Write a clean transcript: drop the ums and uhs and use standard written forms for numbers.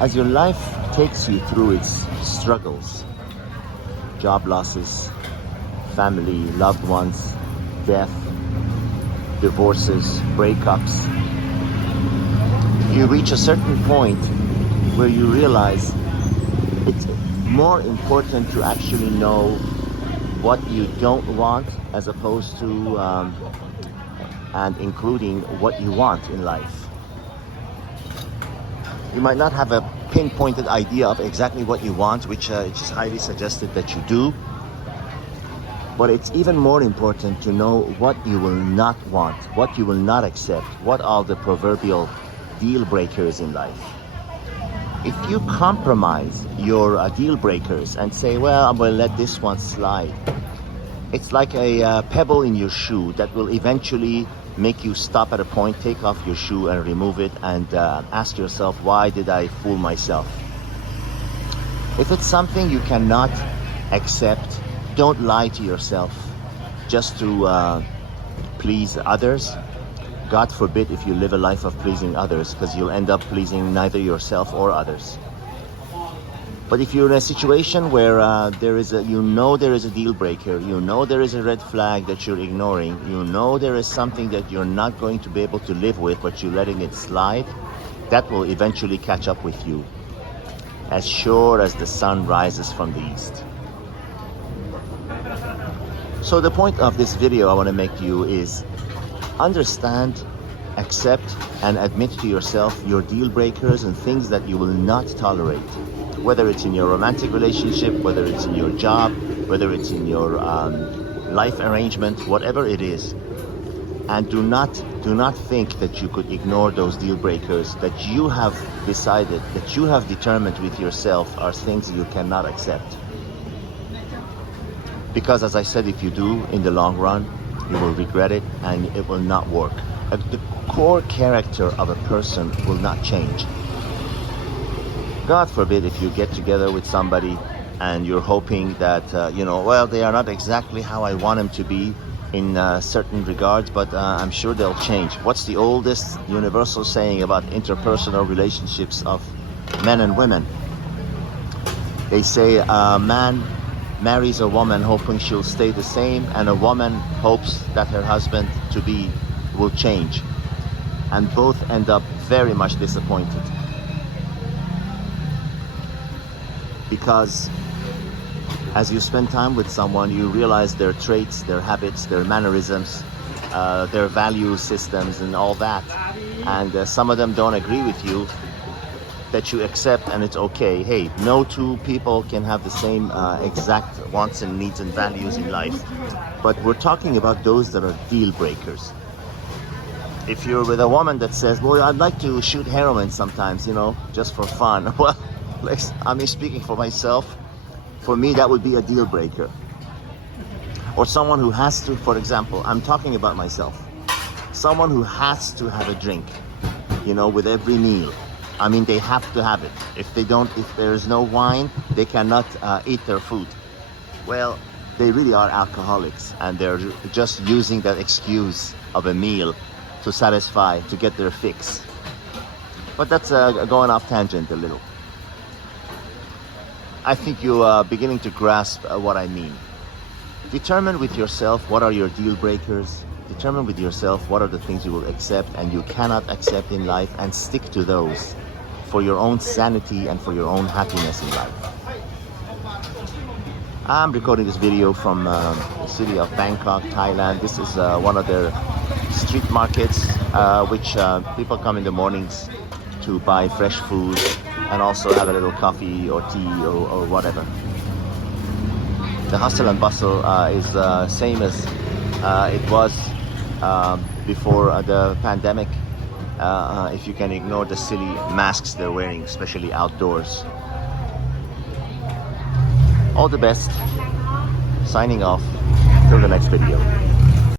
As your life takes you through its struggles, job losses, family, loved ones, death, divorces, breakups, you reach a certain point where you realize it's more important to actually know what you don't want as opposed to and including what you want in life. You might not have a pinpointed idea of exactly what you want, which it is highly suggested that you do. But it's even more important to know what you will not want, what you will not accept, what are the proverbial deal breakers in life. If you compromise your deal breakers and say, well, I'm going to let this one slide, it's like a pebble in your shoe that will eventually make you stop at a point, take off your shoe and remove it, and ask yourself, why did I fool myself? If it's something you cannot accept, don't lie to yourself just to please others. God forbid if you live a life of pleasing others, because you'll end up pleasing neither yourself or others. But if you're in a situation where there is a deal breaker, you know there is a red flag that you're ignoring, you know there is something that you're not going to be able to live with, but you're letting it slide, that will eventually catch up with you, as sure as the sun rises from the east. So the point of this video I want to make to you is understand, accept, and admit to yourself your deal breakers and things that you will not tolerate. Whether it's in your romantic relationship, whether it's in your job, whether it's in your life arrangement, whatever it is. And do not think that you could ignore those deal breakers that you have decided, that you have determined with yourself are things you cannot accept. Because as I said, if you do, in the long run, you will regret it and it will not work. The core character of a person will not change. God forbid if you get together with somebody and you're hoping that, well, they are not exactly how I want them to be in certain regards, but I'm sure they'll change. What's the oldest universal saying about interpersonal relationships of men and women? They say a man marries a woman hoping she'll stay the same, and a woman hopes that her husband to be will change. And both end up very much disappointed. Because as you spend time with someone, you realize their traits, their habits, their mannerisms, their value systems and all that. And some of them don't agree with you, that you accept, and it's okay. Hey, no two people can have the same exact wants and needs and values in life. But we're talking about those that are deal breakers. If you're with a woman that says, well, I'd like to shoot heroin sometimes, just for fun. Well, speaking for myself, for me that would be a deal breaker. Or someone who has to, for example, I'm talking about myself, someone who has to have a drink, with every meal. They have to have it. If there is no wine, they cannot eat their food. Well, they really are alcoholics, and they're just using that excuse of a meal to satisfy, to get their fix. But that's going off tangent a little. I think you are beginning to grasp what I mean. Determine with yourself what are your deal breakers. Determine with yourself what are the things you will accept and you cannot accept in life, and stick to those for your own sanity and for your own happiness in life. I'm recording this video from the city of Bangkok, Thailand. This is one of their street markets, which people come in the mornings to buy fresh food and also have a little coffee or tea or whatever. The hustle and bustle is same as it was before the pandemic. If you can ignore the silly masks they're wearing, especially outdoors. All the best. Signing off. Till the next video.